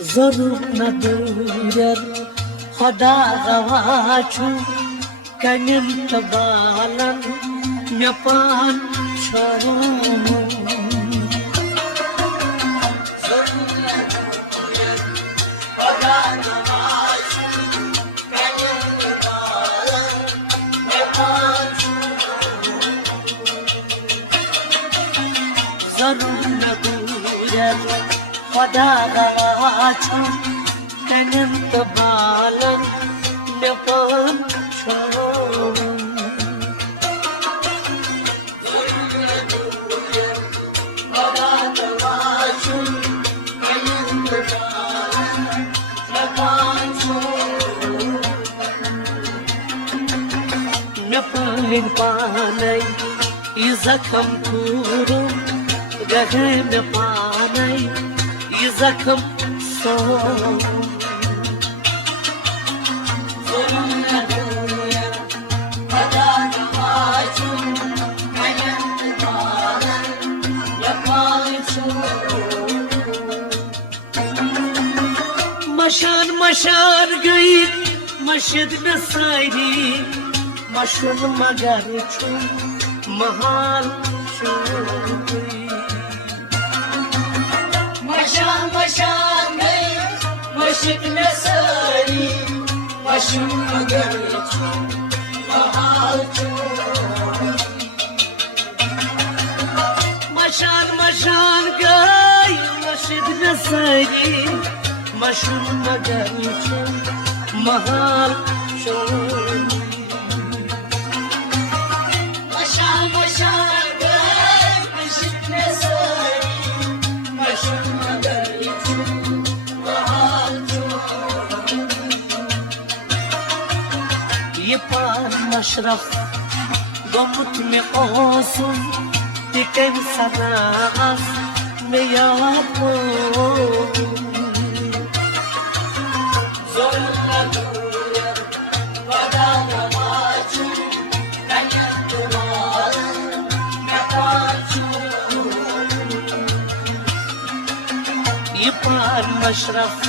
ضرور ندارد خدا غواچو کنیم تبالن میپان شروع ضرور ندارد خدا غواچو کنیم تبالن میپان شروع میپان پانی ایزکم کورو گه میپانی ایزکم سو مشان گئی مشد نسائی مشون مگر چون محال شوی مشان گئی مشد نسائی مشون مگر چون محال شوی مشان گئی مشد نسائی مشون مگر چون محال شوی مشان گئی مشد نسائی مشون مگر چون محال شوی یہ پان مشرف گمت میں قوسم تکن سناس میں یاد ہوں مشرف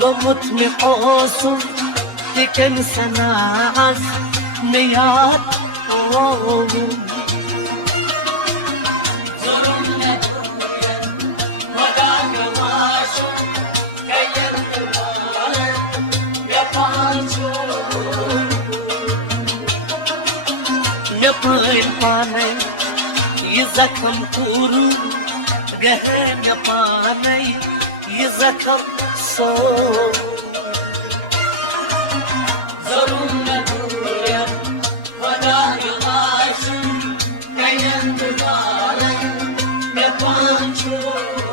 گمت میں قوسم لیکن سناس میں یاد ہوں میپان پانی یہ زخم کورو گه میپانی یہ زخم سو ضرور ندارد خدا غواچو کنیم تبالن میپان شروع